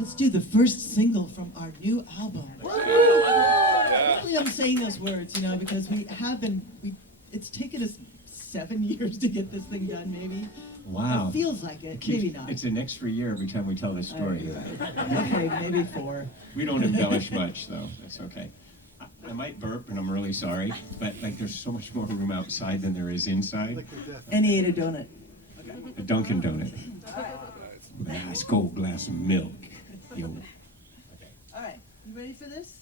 Let's do the first single from our new album. Really, I'm saying those words, you know, because it's taken us 7 years to get this thing done, maybe. Wow. It feels like it, maybe not. It's an extra year every time we tell this story. Okay, maybe 4. We don't embellish much, though. That's okay. I might burp, and I'm really sorry, but like there's so much more room outside than there is inside. And he ate a donut. A Dunkin' Donut. With a nice cold glass of milk. Yo. All right, you ready for this?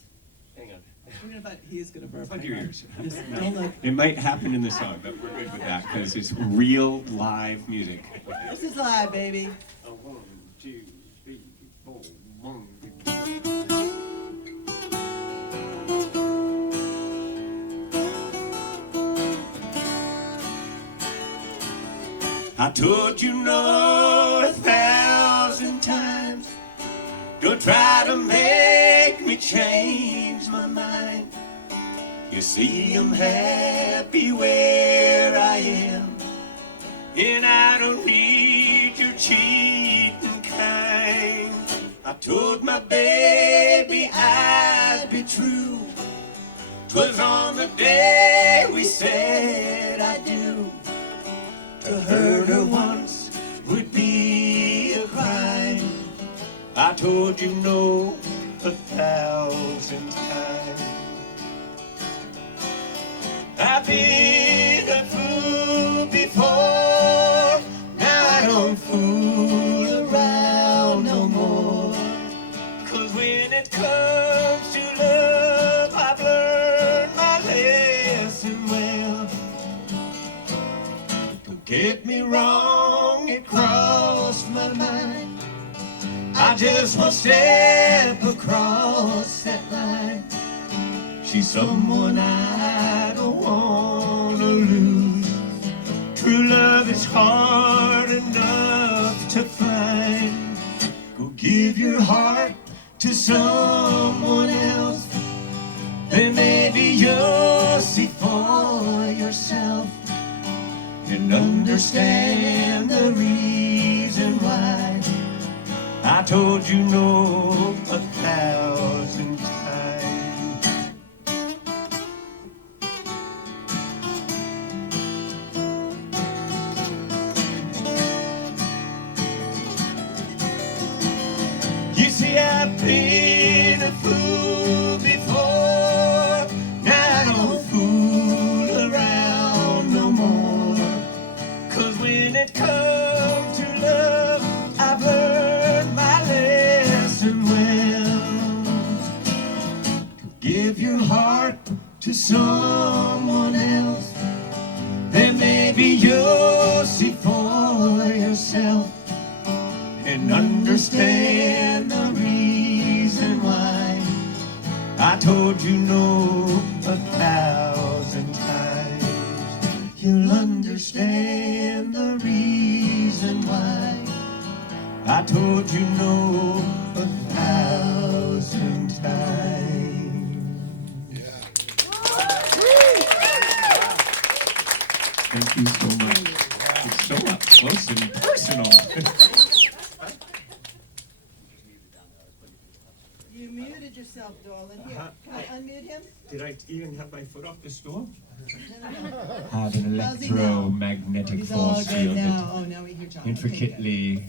Hang on. We're gonna find, he is gonna burp. Plug your ears. Just don't look. It might happen in the song, but we're good with that because it's real live music. This is live, baby. 1, 2, 3, 4, 1. I told you no 1,000 times. Don't try to make me change my mind. You see, I'm happy where I am, and I don't need your cheating kind. I told my baby I'd be true. 'Twas on the day we said I do. To hurt her once would be a crime. I told you no 1,000 times. I've been a fool before. Now I don't fool around no more. 'Cause when it comes to love, I've learned my lesson well. Don't get me wrong, it crossed my mind. I just won't step across that line. She's someone I don't wanna lose. True love is hard enough to find. Go give your heart to someone else, then maybe you'll see for yourself and understand the reason why I told you no 1,000 times. You see, I've been a fool before. Now I don't fool around no more. 'Cause when it comes to love, I've learned my lesson well. Give your heart to someone else, then maybe you'll see for yourself and understand the reason why I told you no 1,000 times. You'll understand the reason why I told you no 1,000 times. Yeah. Thank you so much. It's so up close and personal. You muted yourself, darling. Here, can I unmute him? Did I even have my foot off the stool? No. Have an How's he now? electromagnetic He's all force good field now. that Oh, now we hear John. intricately,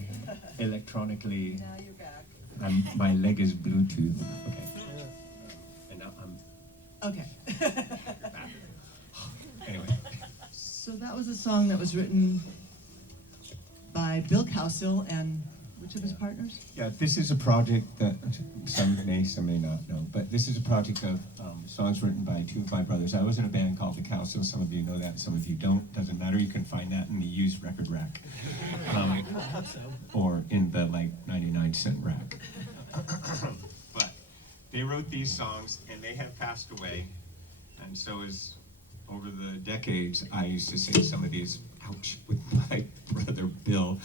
electronically, Okay. Now you're back. my leg is Bluetooth. Okay. And now I'm Okay. back. Anyway. So that was a song that was written by Bill Cowsill and which of his partners? Yeah, this is a project that some may not know, but this is a project of songs written by 2 of my brothers. I was in a band called the Cowsills. Some of you know that, some of you don't. Doesn't matter. You can find that in the used record rack, or in the 99-cent rack. But they wrote these songs, and they have passed away. And so as over the decades, I used to sing some of these, ouch, with my brother Bill.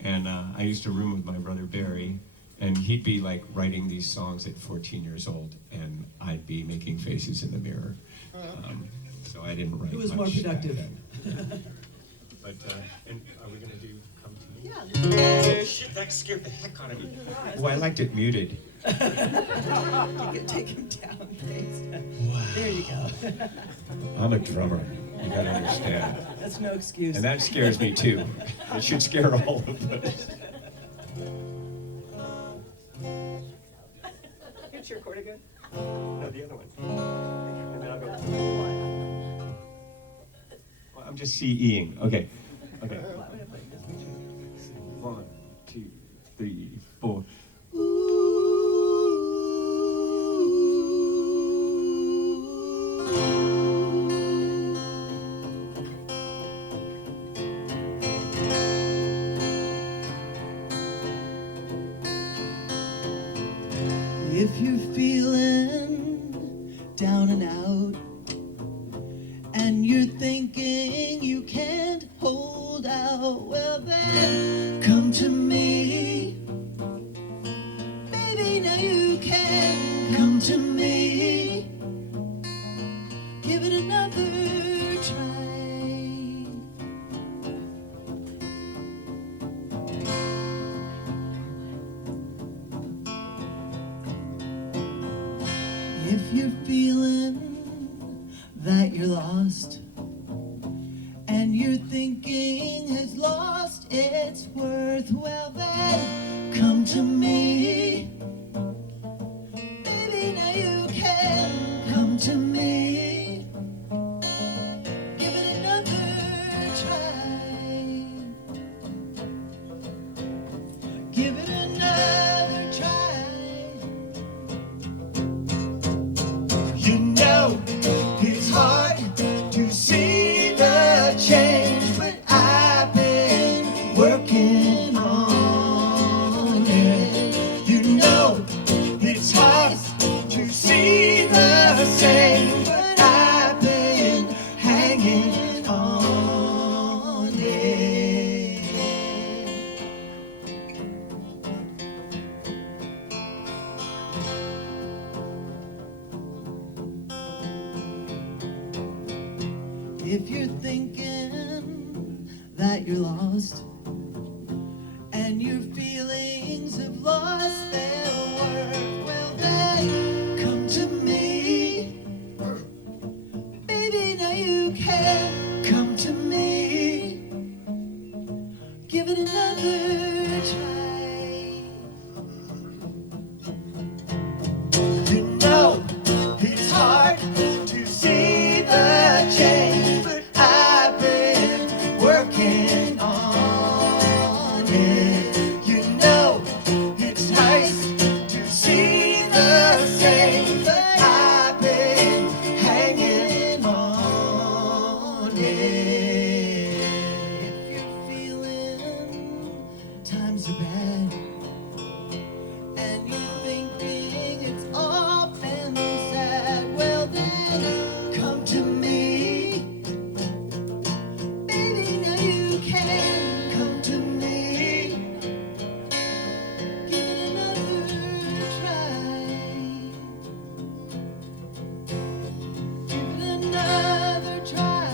And I used to room with my brother Barry, and he'd be writing these songs at 14 years old, and I'd be making faces in the mirror. So I didn't write It was much more back productive. then. But, and are we going to do Come to Me? Yeah. Oh, shit, that scared the heck out of me. Oh, I liked it muted. You can take him down. Thanks. Wow. There you go. I'm a drummer. You gotta understand. That's no excuse. And that scares me too. It should scare all of us. Get your chord again? No, the other one. And then I'll go. Well, I'm just CEing. Okay. Okay. 1, 2, 3, 4. If you're feeling down and out, and you're thinking you can't hold out, well then come to me. Baby, now you can come to me. Give it another try. If you're feeling that you're lost, and you're thinking has lost its worth, well then come to me. Baby, now you can come to me. Give it another try. Give it another try. You know it's hard to see the change, but I've been working on it. You know it's hard to see the same, but I've been hanging on it. If you're thinking that you're lost, and your feelings have lost their worth, well then come to me. Baby, now you can come to me. Give it another try. You know it's hard to see the change, but I've been working on it. You know it's nice to see the same, but I've been hanging on it. If you're feeling times are bad, and you're thinking it's all been sad, well then come to me. Baby, now you can come to me. Give it another try. Give it another try.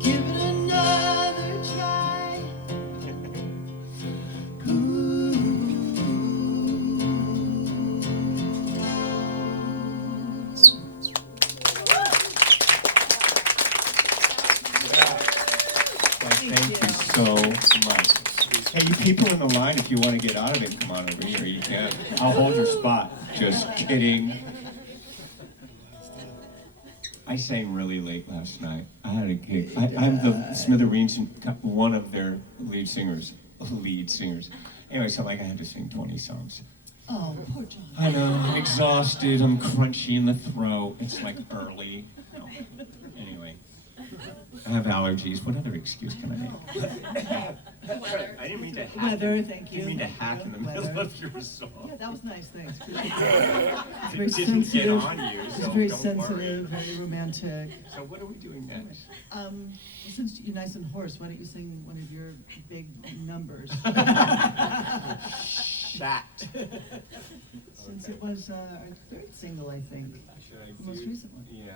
Give it another try. Thank you so much. Hey, you people in the line, if you want to get out of it, come on over here. You can. I'll hold your spot. Just kidding. I sang really late last night. I had a gig. I'm the Smithereens, one of their lead singers. Anyway, so like I had to sing 20 songs. Oh, poor John. I know, I'm exhausted, I'm crunchy in the throat, it's like early. No. Anyway, I have allergies. What other excuse can I make? Weather. I didn't mean to hack. Weather, thank you. Didn't mean to hack in the middle Weather. of your song. Yeah, that was nice, thanks. It's It very didn't get sensitive. on you, It's so very don't sensitive, very romantic. So what are we doing next? Well, since you're nice and hoarse, why don't you sing one of your big numbers? chat. Since it was our third single, I think. Should I The most do- recent one. Yeah.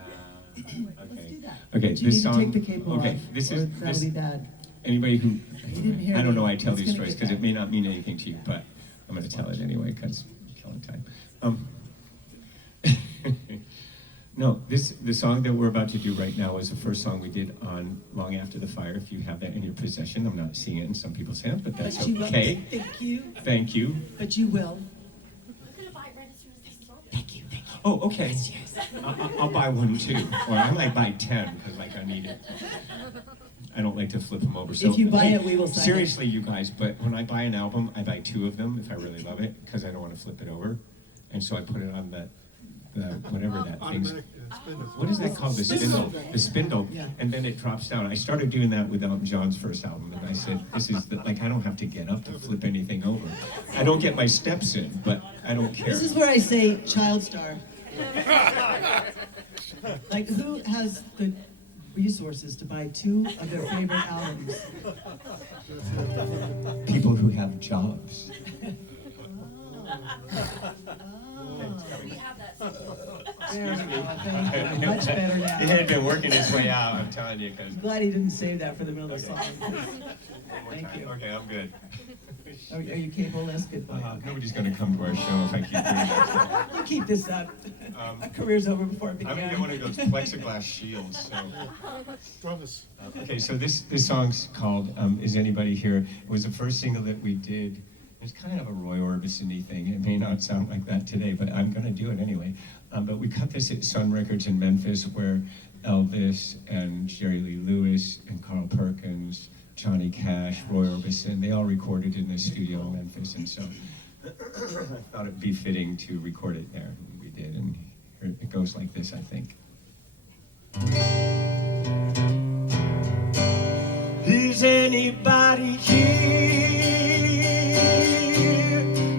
Let's Okay. do that. Okay, But you this need song. to take the capo Okay, off, this or is that'll this. be bad. Anybody who, You didn't hear I don't me. know, I tell It's these gonna stories get because it bad. may not mean anything to you, but I'm going to tell it anyway because I'm killing time. No, the song that we're about to do right now is the first song we did on Long After the Fire. If you have that in your possession, I'm not seeing it in some people's hands, but that's But you will. okay. Thank you. Thank you. But you will. I'm gonna buy it right as soon as this is over. Thank you. Thank you. Oh, okay. I'll buy one too, or I might buy 10 because like I need it. I don't like to flip them over. So If you buy hey, it, we will sign it. seriously, you guys. But when I buy an album, I buy 2 of them if I really love it because I don't want to flip it over, and so I put it on the whatever that thing's. What is that called? The spindle. The spindle. Yeah. And then it drops down. I started doing that with John's first album, and I said, "This is like I don't have to get up to flip anything over. I don't get my steps in, but I don't care." This is where I say child star. Like, who has the resources to buy 2 of their favorite albums? People who have jobs. We have that. There we go. Thank you. Much better He now. had been working his way out. I'm telling you, because. I'm glad he didn't save that for the middle of the song. Thank you. Okay, I'm good. Are you cable-less? Good boy. Nobody's going to come to our show if I keep doing that. You keep this up. Um, Our career's over before it I'm began. gonna get one of those plexiglass shields. So. Promise. Okay, so this song's called "Is Anybody Here?" It was the first single that we did. It's kind of a Roy Orbison-y thing. It may not sound like that today, but I'm gonna do it anyway. But we cut this at Sun Records in Memphis, where Elvis and Jerry Lee Lewis and Carl Perkins, Johnny Cash, Roy Orbison, they all recorded in the studio in Memphis, and so I thought it'd be fitting to record it there. And we did, and here it goes like this, I think. Is anybody here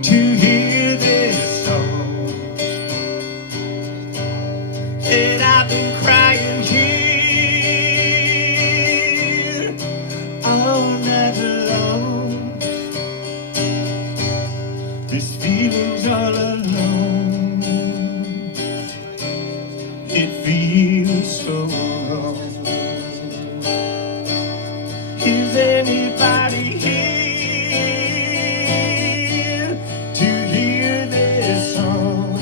to hear this song? And I've been crying here all night long. This feeling's all alone. It feels so wrong. Is anybody here to hear this song?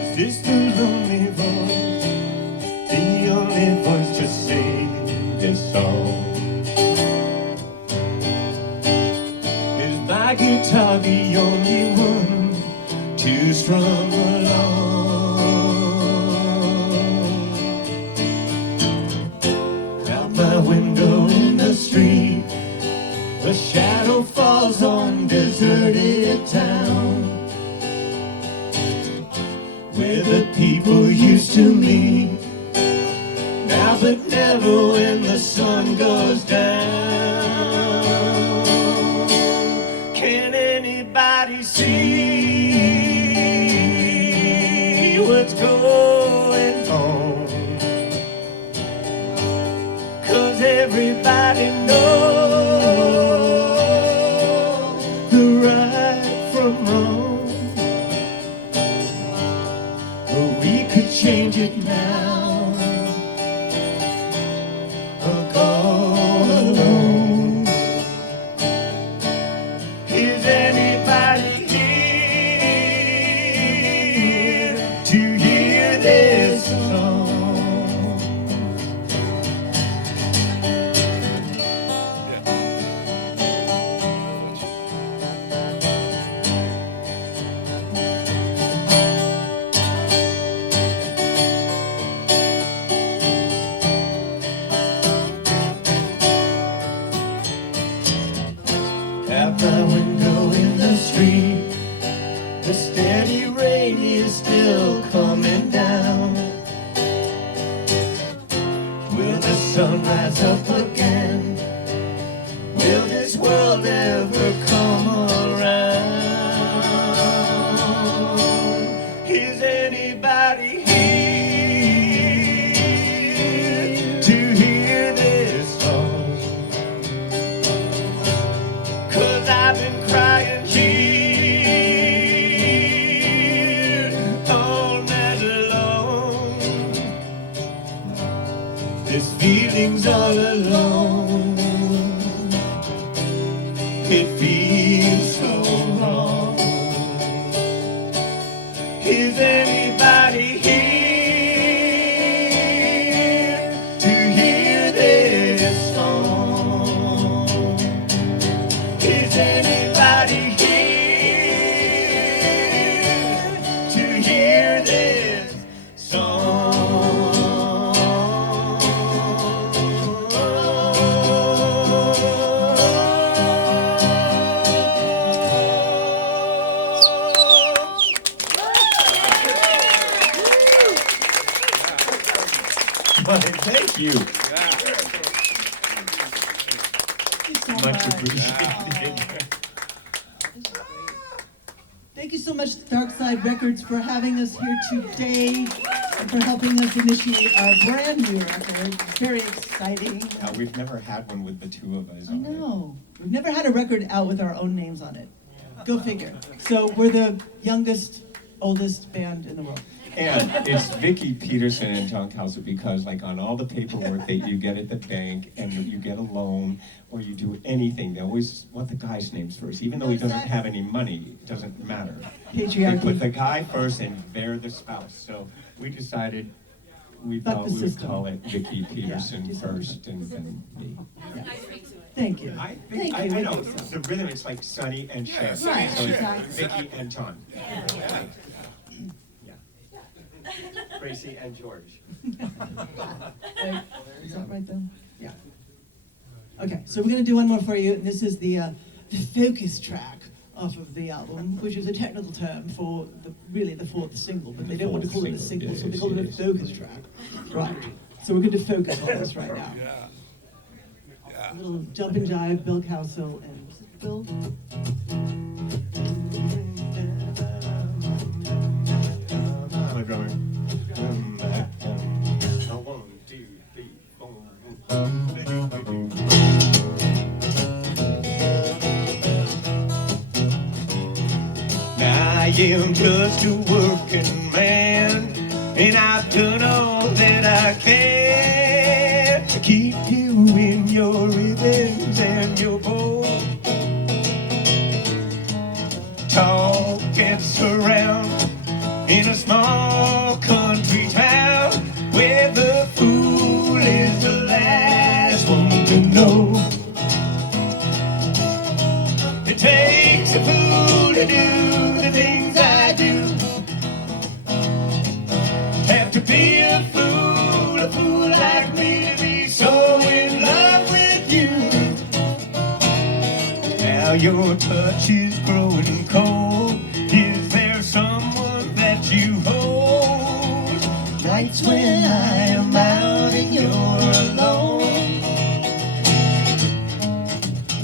Is this the lonely voice, the only voice to sing this song? Is my guitar the only one to strum along? Out my window in the street, a shadow falls on deserted town, where the people used to meet, now but never when the sun goes down. Can anybody see what's going on? 'Cause everybody knows the right from wrong. But we could change it now. Look all alone. Is anybody here to hear this song? so much. Much appreciated. Thank you so much, Darkside Records, for having us here today and for helping us initiate our brand new record. It's very exciting. We've never had one with the two of us I on it. know. We've never had a record out with our own names on it. Go figure. So we're the youngest, oldest band in the world. And it's Vicki Peterson and John Cowsill because, like, on all the paperwork that you get at the bank and you get a loan or you do anything, they always want the guy's names first. Even though he doesn't have any money, it doesn't matter. Patriarchy. They put the guy first and they're the spouse. So we decided we Fuck thought the we would system. call it Vicki Peterson do first and then me. There's a nice ring to it. Thank you. I Thank think, you. I know, the rhythm is like Sonny and Cher. So Right, it's exactly. Vicki and John. Yeah. Gracie and George. Is that right though? Yeah. Okay, so we're gonna do one more for you. And this is the focus track off of the album, which is a technical term for really the fourth single, but they don't want to call it a single, so they call it a focus track. Right. So we're going to focus on this right now. A little jump and jive, Bill Cowsill and Bill. My drummer. 1, 2, 3, 4. I am just a working man, and I've done all that I can to keep you in your ribbons and your bow. Talk gets around in a small country town where the fool is the last one to know. It takes a fool to do the things I do. Have to be a fool like me to be so in love with you. Now your touch is growing cold. Is there someone that you hold? Nights when I am out and you're alone.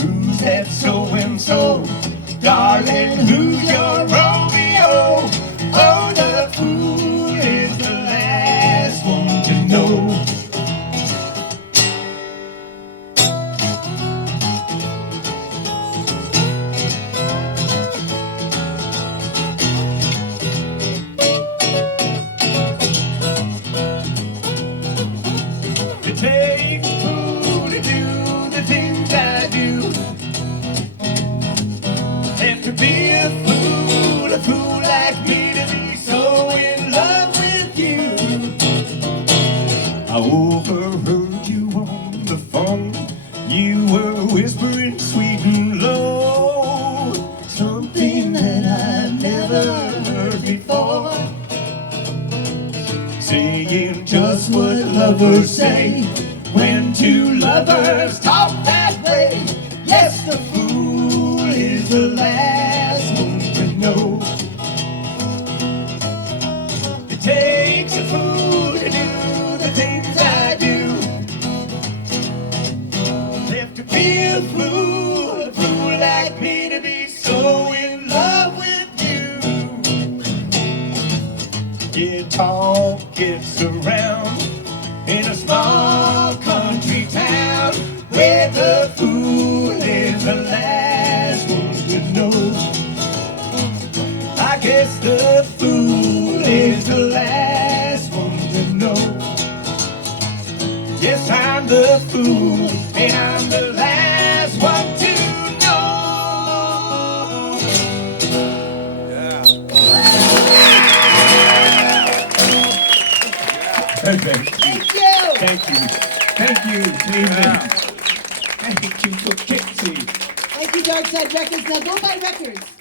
Who's that so-and-so? Darling, who's your Romeo? Oh, the fool is the last one to know. It takes a fool to do the things I do. Have to be a fool like me to be so in love with you. I overheard you on the phone. You were whispering sweet and low, something that I've never heard before. Saying just what lovers say when two lovers talk that way. Yes, the fool is the last one to know. It takes a fool to do the things I do. Have to be a fool like me to be so in love with you. Yeah, talk gets around in a small country town where the fool is the last one to know. I guess the fool is the last one to know. Yes, I'm the fool, and I'm the last one to know. Thank you. Thank you. Thank you, Cleveland. Thank you for Kitsy. Thank you, Darkside Records. Now go buy records.